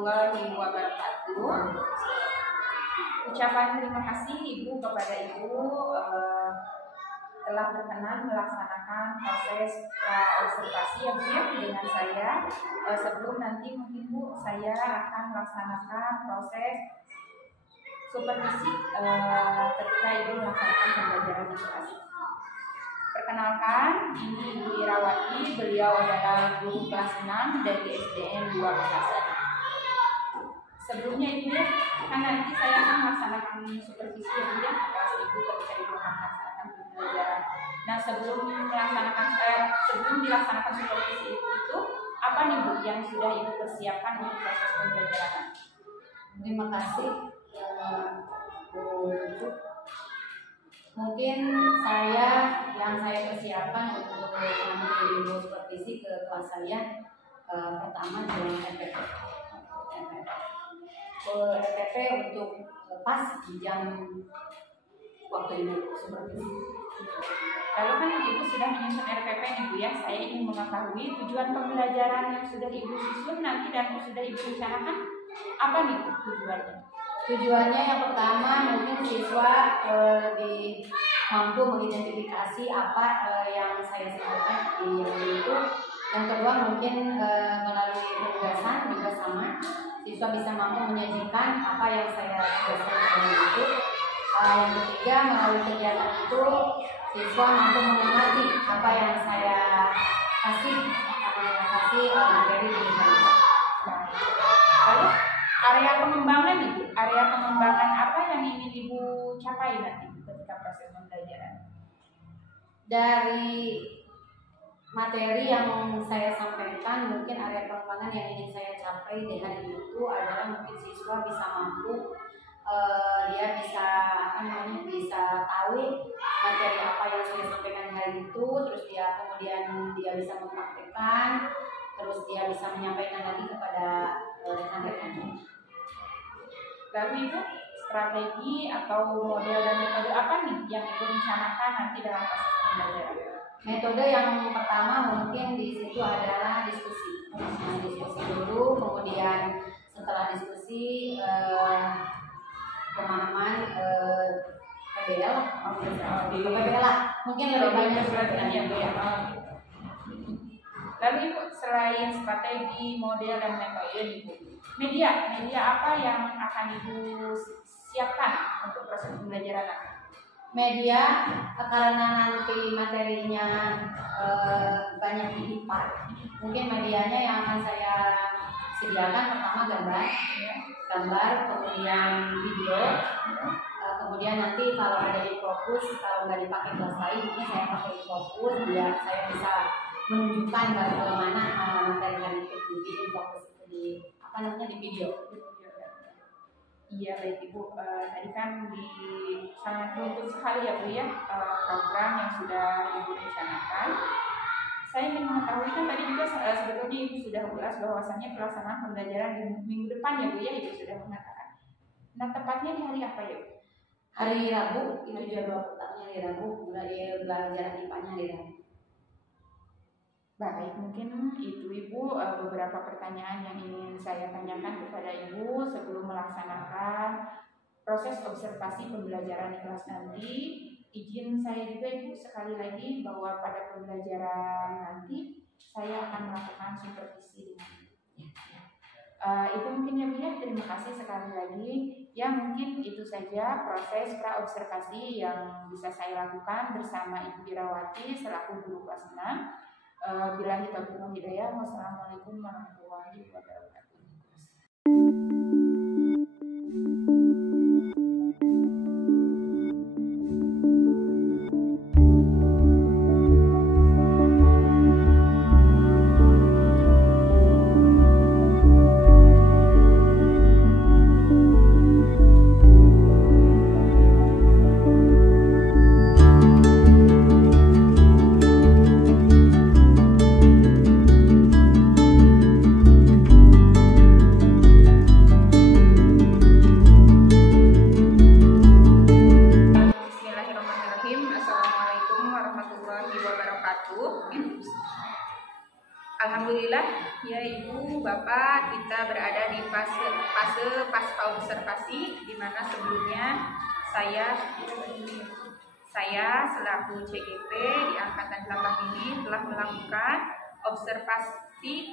warahmatullahi wabarakatuh. Ucapan terima kasih Ibu kepada Ibu telah berkenan melaksanakan proses observasi yang dengan saya. Sebelum nanti mungkin Bu, saya akan melaksanakan proses supervisi ketika Ibu melaksanakan pembelajaran edukasi. Perkenalkan, ini Ibu Irawati, beliau adalah guru kelas 6 dari SDN 2 Makassar. Sebelumnya Ibu ya, kan nanti saya akan melaksanakan supervisi ya, kelas Ibu ketika Ibu akan melaksanakan pembelajaran. Nah, sebelum dilaksanakan supervisi itu, apa nih Bu yang sudah Ibu persiapkan untuk proses pembelajaran? Terima kasih Bu Lucu. Mungkin yang saya persiapkan untuk mengambil Ibu supervisi ke kelas saya pertama adalah RTP untuk pas di jam waktu Ibu supervisi. Lalu kan Ibu sudah menyusun RPP nih Bu ya, saya ingin mengetahui tujuan pembelajaran yang sudah Ibu susun nanti dan sudah Ibu rencanakan apa nih Bu tujuannya? Tujuannya yang pertama mungkin siswa lebih mampu mengidentifikasi apa yang saya sampaikan di itu. Yang kedua mungkin melalui penugasan juga sama, siswa bisa mampu menyajikan apa yang saya tugaskan itu. Yang ketiga melalui kegiatan itu siswa mampu mengerti apa yang saya kasih materi di sana. Lalu area pengembangan Ibu, area pengembangan apa yang ingin Ibu capai nanti ketika proses pembelajaran? Dari materi yang saya sampaikan, mungkin area pengembangan yang ingin saya capai di hari itu adalah mungkin siswa bisa mampu dia bisa tahu materi apa yang saya sampaikan hari itu, terus kemudian dia bisa mempraktikkan, terus dia bisa menyampaikan lagi kepada rekan-rekannya. Lalu Ibu, strategi atau model dan metode apa nih yang Ibu rencanakan nanti dalam proses pembelajaran? Metode yang pertama mungkin di situ adalah diskusi. Nah, diskusi dulu, kemudian setelah diskusi pemahaman PBL lah, mungkin lebih banyak ya Bu ya. Lalu Ibu, selain strategi, model dan metode Ibu, media apa yang akan Ibu siapkan untuk proses pembelajaran? Media karena nanti materinya banyak di IPA, mungkin medianya yang akan saya sediakan pertama gambar, kemudian video, kemudian nanti kalau ada di fokus, kalau nggak dipakai kelas lain, ini saya pakai di fokus biar saya bisa menunjukkan bagaimana materi itu di fokus itu di video. Iya baik Ibu, tadi kan sangat runtut sekali ya Bu ya program yang sudah Ibu rencanakan. Saya ingin mengetahui kan tadi juga sebetulnya Ibu sudah ulas bahwasannya pelaksanaan pembelajaran di minggu depan ya Bu ya, Ibu sudah mengatakan. Nah tepatnya di hari apa ya Bu? Hari Rabu, itu jadwal pertamanya hari Rabu, mulai belajar IPA-nya hari Rabu. Baik, mungkin itu Ibu beberapa pertanyaan yang ingin saya tanyakan kepada Ibu sebelum melaksanakan proses observasi pembelajaran di kelas nanti. Izin saya juga Ibu sekali lagi bahwa pada pembelajaran nanti saya akan melakukan supervisi dengan Ibu. Itu mungkin ya Bu ya, terima kasih sekali lagi. Ya mungkin itu saja proses pra-observasi yang bisa saya lakukan bersama Ibu Irawati selaku guru kelas 6. Billahi taufiq wal hidayah. Wassalamualaikum warahmatullahi wabarakatuh. fase pasca observasi, di mana sebelumnya saya selaku CGP di Angkatan 8 ini telah melakukan praobservasi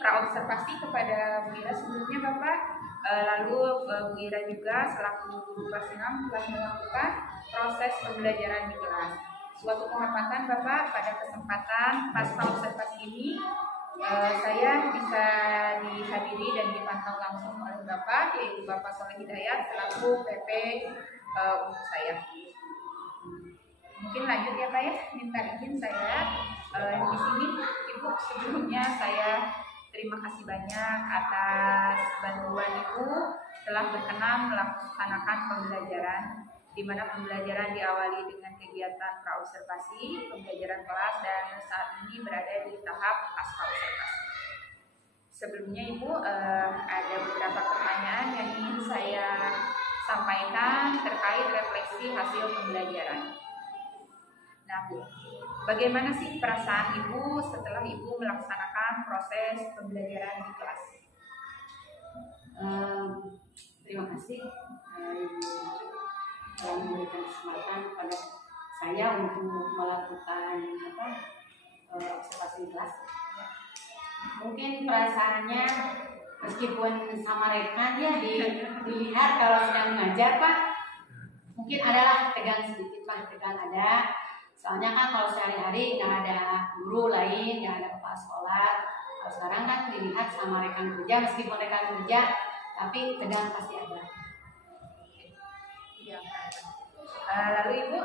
kepada Bu Ira sebelumnya Bapak. Lalu Bu Ira juga selaku guru kelas 6 telah melakukan proses pembelajaran di kelas. Suatu kehormatan Bapak, pada kesempatan pasca observasi ini saya bisa dihadiri dan dipantau langsung oleh Bapak, yaitu Bapak Soleh Hidayat selaku PP untuk saya. Mungkin lanjut ya Pak ya, minta izin saya di sini Ibu. Sebelumnya saya terima kasih banyak atas bantuan Ibu telah berkenan melaksanakan pembelajaran, di mana pembelajaran diawali dengan kegiatan praobservasi, pembelajaran kelas, dan saat ini berada di tahap pasca observasi. Sebelumnya Ibu ada beberapa pertanyaan yang ingin saya sampaikan terkait refleksi hasil pembelajaran. Nah Bu, bagaimana sih perasaan Ibu setelah Ibu melaksanakan proses pembelajaran di kelas? Terima kasih Ibu telah memberikan kesempatan kepada saya untuk melakukan observasi kelas. Mungkin perasaannya meskipun sama rekan ya dilihat kalau sedang mengajar Pak, mungkin adalah tegang sedikit Pak, tegang ada. Soalnya kan kalau sehari-hari nggak ada guru lain, nggak ada kepala sekolah. Kalau sekarang kan dilihat sama rekan kerja, meskipun rekan kerja, tapi tegang pasti ada. Ya. Lalu Ibu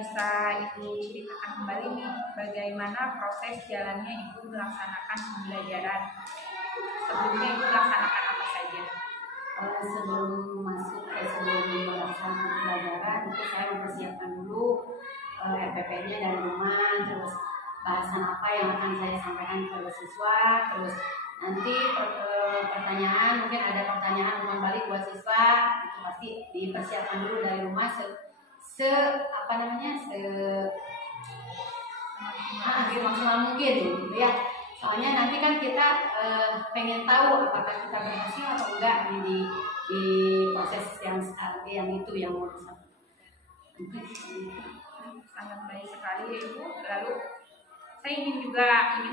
bisa Ibu ceritakan kembali nih bagaimana proses jalannya Ibu melaksanakan pembelajaran. Sebelumnya Ibu melaksanakan apa saja? Sebelum melaksanakan pembelajaran, itu saya mempersiapkan dulu RPP-nya dari rumah, terus bahasan apa yang akan saya sampaikan kepada siswa, terus nanti pertanyaan, mungkin ada pertanyaan umpan balik buat siswa, itu pasti dipersiapkan dulu dari rumah semaksimal mungkin gitu ya. Soalnya nanti kan kita pengen tahu apakah kita berhasil atau enggak di proses yang sekarang yang itu yang mau disampaikan. Sangat baik sekali ya Ibu. Lalu saya ingin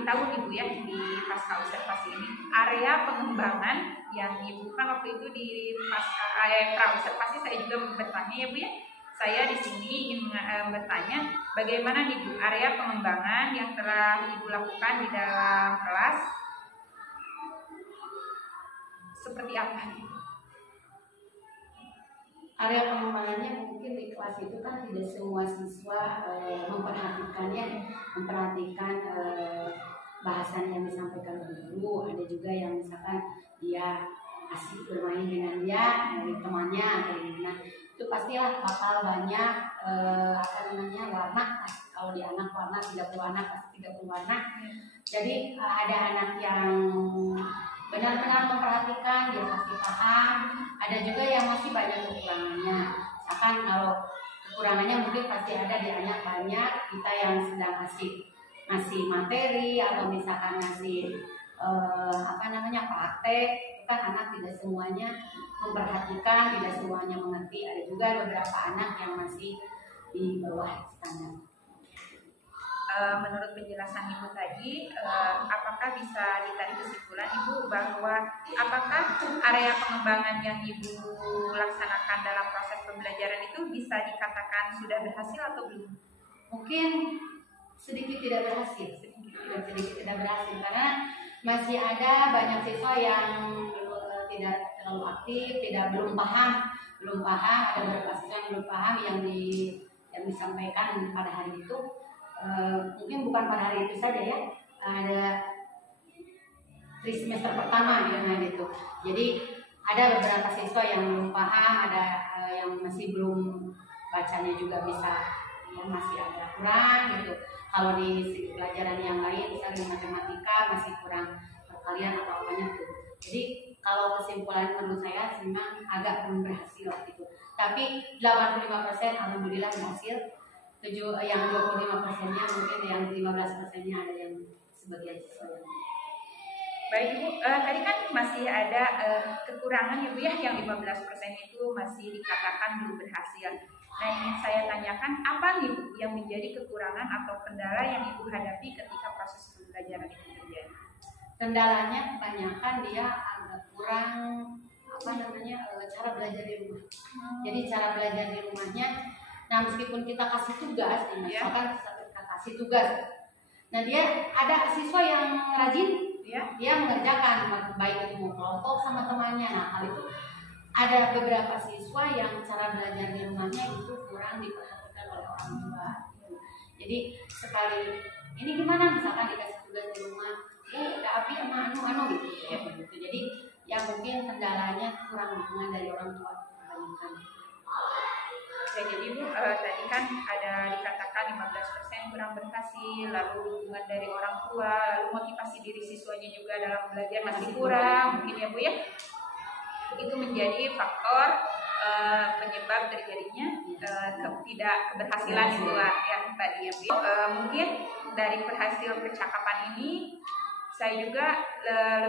tahu Ibu ya, di pasca observasi ini area pengembangan yang Ibu kan waktu itu di pasca praobservasi saya juga bertanya ya Bu ya. Saya di sini ingin bertanya bagaimana nih Bu area pengembangan yang telah Ibu lakukan di dalam kelas, seperti apa nih? Area pengembangannya mungkin di kelas itu kan tidak semua siswa memperhatikan bahasan yang disampaikan oleh guru. Ada juga yang misalkan dia asik bermain dengan dia dari temannya kayak gitu. Nah, itu pastilah bakal banyak warna. Kalau di anak warna 30 anak pasti 30 warna. Jadi ada anak yang benar-benar memperhatikan, dia pasti paham. Ada juga yang masih banyak kekurangannya. Misalkan kalau kekurangannya mungkin pasti ada di anak banyak kita yang sedang ngasih materi atau misalkan ngasih praktek, kan anak tidak semuanya memperhatikan, tidak semuanya mengerti. Ada juga beberapa anak yang masih di bawah standar. Menurut penjelasan Ibu tadi, apakah bisa ditarik kesimpulan Ibu bahwa apakah area pengembangan yang Ibu laksanakan dalam proses pembelajaran itu bisa dikatakan sudah berhasil atau belum? Mungkin sedikit tidak berhasil, karena masih ada banyak siswa yang tidak terlalu aktif, belum paham. Ada beberapa siswa yang belum paham yang disampaikan pada hari itu. Mungkin bukan pada hari itu saja ya, ada semester pertama gitu. Jadi ada beberapa siswa yang belum paham, ada yang masih belum bacanya juga bisa, ya masih agak kurang gitu. Kalau di pelajaran yang lain, misalnya matematika masih kurang perkalian atau apanya tuh. Jadi kalau kesimpulan menurut saya memang agak belum berhasil gitu. Tapi 85% alhamdulillah berhasil. Yang 25%-nya mungkin, yang 15%-nya ada yang sebagian siswa. Baik Ibu, tadi kan masih ada kekurangan ya Bu ya, yang 15% itu masih dikatakan belum berhasil. Nah, ingin saya tanyakan apa nih Bu yang menjadi kekurangan atau kendala yang Ibu hadapi ketika proses pembelajaran itu terjadi? Kendalanya kebanyakan dia agak kurang cara belajar di rumah. Jadi cara belajar di rumahnya, nah meskipun kita kasih tugas, misalkan kita kasih tugas, nah dia ada siswa yang rajin, dia mengerjakan baik itu kelompok sama temannya. Nah hal itu ada beberapa siswa yang cara belajar di rumahnya itu kurang diperhatikan oleh orang tua. Jadi sekali ini gimana, misalkan dikasih tugas di rumah, ada api sama anu gitu. Jadi ya mungkin kendalanya kurang dukungan dari orang tua kebanyakan. Ya, jadi Bu, tadi kan ada dikatakan 15% kurang berhasil, lalu dukungan dari orang tua, lalu motivasi diri siswanya juga dalam belajar masih kurang, mungkin ya Bu ya. Itu menjadi faktor penyebab terjadinya tidak keberhasilan itu ya tadi ya Bu. Mungkin dari hasil percakapan ini saya juga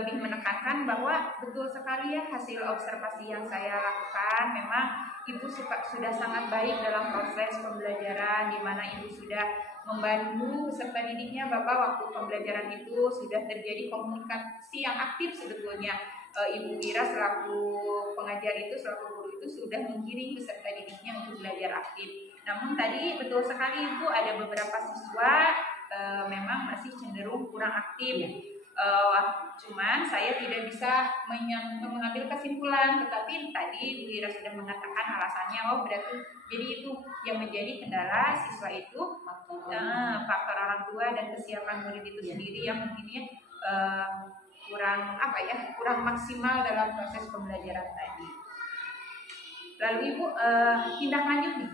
lebih menekankan bahwa betul sekali ya hasil observasi yang saya lakukan, memang Ibu sudah sangat baik dalam proses pembelajaran, di mana Ibu sudah membantu peserta didiknya Bapak waktu pembelajaran itu sudah terjadi komunikasi yang aktif sebetulnya. Ibu Ira selaku pengajar itu, selaku guru itu sudah menggiring peserta didiknya untuk belajar aktif. Namun tadi betul sekali Ibu, ada beberapa siswa memang masih cenderung kurang aktif. Cuman saya tidak bisa mengambil kesimpulan, tetapi tadi Bu Ira sudah mengatakan alasannya, berarti jadi itu yang menjadi kendala siswa itu faktor orang tua dan kesiapan murid itu sendiri yang mungkin kurang maksimal dalam proses pembelajaran tadi. Lalu Ibu tindak lanjut nih,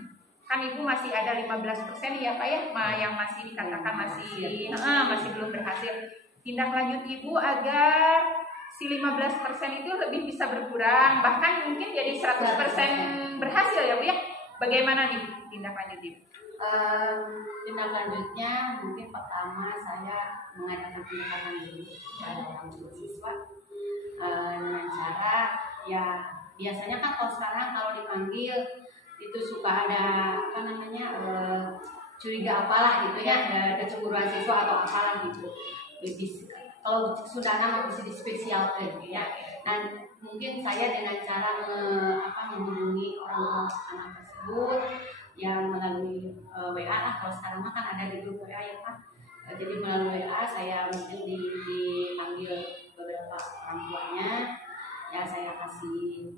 kan Ibu masih ada 15% ya Pak ya, yang masih dikatakan masih belum berhasil. Tindak lanjut Ibu agar si 15% itu lebih bisa berkurang, bahkan mungkin jadi 100% berhasil ya Bu ya. Bagaimana nih tindak lanjut Ibu? Tindak lanjutnya mungkin pertama saya mengadakan pendekatan dulu kepada orang tua siswa dengan cara ya biasanya kan kalau sekarang kalau dipanggil itu suka ada curiga apalah gitu ya, ada kecemburuan siswa atau apalah gitu. Kalau sudah nama bisa dispesialkan gitu ya. Dan mungkin saya dengan cara menghubungi orang tua anak tersebut yang melalui WA lah, kalau sekarang kan ada di grup WA ya Pak. Jadi melalui WA saya mungkin dipanggil beberapa orang tuanya, ya saya kasih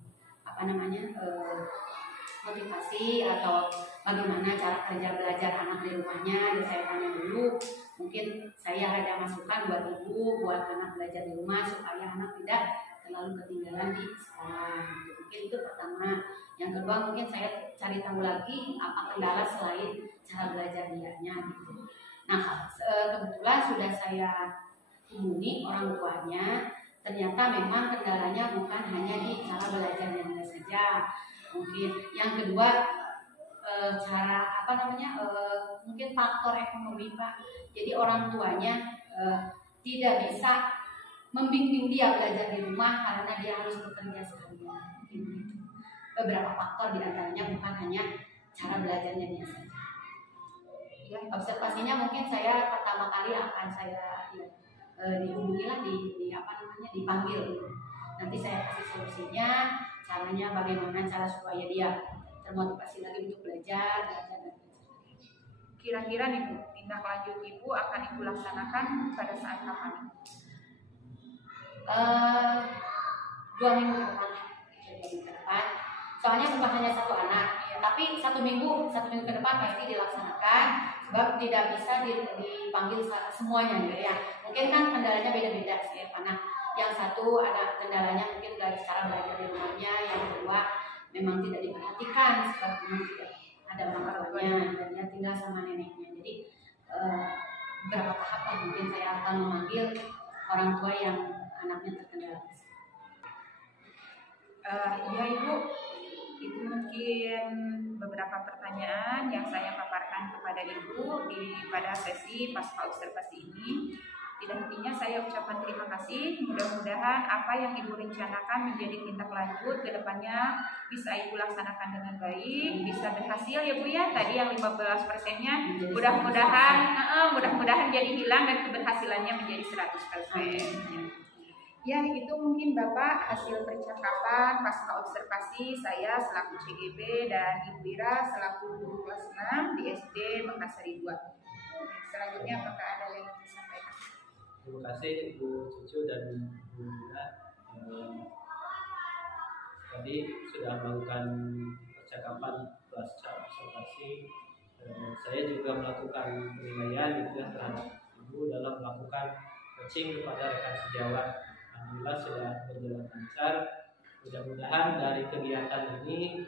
motivasi atau bagaimana cara kerja belajar anak di rumahnya. Saya tanya dulu, mungkin saya ada masukan buat ibu, buat anak belajar di rumah supaya anak tidak terlalu ketinggalan di sekolah. Mungkin itu pertama. Yang kedua mungkin saya cari tahu lagi apa kendala selain cara belajar dianya gitu. Nah kebetulan sudah saya hubungi orang tuanya, ternyata memang kendalanya bukan hanya di cara belajarnya saja. Mungkin yang kedua mungkin faktor ekonomi Pak. Jadi orang tuanya tidak bisa membimbing dia belajar di rumah karena dia harus bekerja seharian. Beberapa faktor diantaranya bukan hanya cara belajarnya dia saja. Ya, observasinya mungkin saya pertama kali akan saya dihubungilah dipanggil. Nanti saya kasih solusinya, caranya bagaimana cara supaya dia termotivasi lagi untuk belajar. Kira-kira nih Bu, tindak lanjut Ibu akan Ibu laksanakan pada saat kapan? 2 minggu ke depan. Soalnya bukan hanya satu anak, tapi satu minggu ke depan pasti dilaksanakan, sebab tidak bisa dipanggil semuanya gitu ya. Mungkin kan kendalanya beda-beda sih, karena yang satu ada kendalanya mungkin cara belajar di rumahnya, yang kedua memang tidak diperhatikan sebab memang tidak ada orang tuanya dan dia tinggal sama neneknya. Jadi beberapa tahapan mungkin saya akan memanggil orang tua yang anaknya terkendala. Ya Ibu, itu mungkin beberapa pertanyaan yang saya paparkan kepada Ibu pada sesi pasca observasi ini. Dan intinya saya ucapkan terima kasih. Mudah-mudahan apa yang Ibu rencanakan menjadi tindak lanjut ke depannya bisa Ibu laksanakan dengan baik, bisa berhasil ya Bu ya. Tadi yang 15%-nya mudah-mudahan jadi hilang dan keberhasilannya menjadi 100%. Ya, itu mungkin Bapak hasil percakapan pasca observasi saya selaku CGB dan Ibu Ira selaku guru kelas 6 di SD Makassari 2. Selanjutnya apakah ada yang ingin disampaikan? Terima kasih Ibu Cucu dan Ibu Ira. Tadi sudah melakukan percakapan pasca observasi. Saya juga melakukan penilaian gitu ya terhadap Ibu dalam melakukan coaching kepada rekan sejawat. Alhamdulillah sudah berjalan lancar. Mudah-mudahan dari kegiatan ini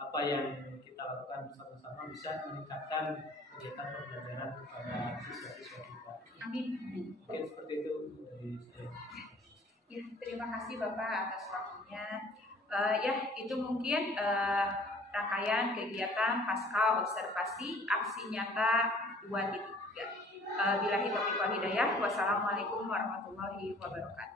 apa yang kita lakukan bersama-sama bisa meningkatkan kegiatan pembelajaran kepada siswa-siswa kita. Amin. Mungkin seperti itu dari saya. Ya, terima kasih Bapak atas waktunya. Ya, itu mungkin rangkaian kegiatan pasca observasi aksi nyata 2.3. Billahi taufiq wal hidayah. Wassalamualaikum warahmatullahi wabarakatuh.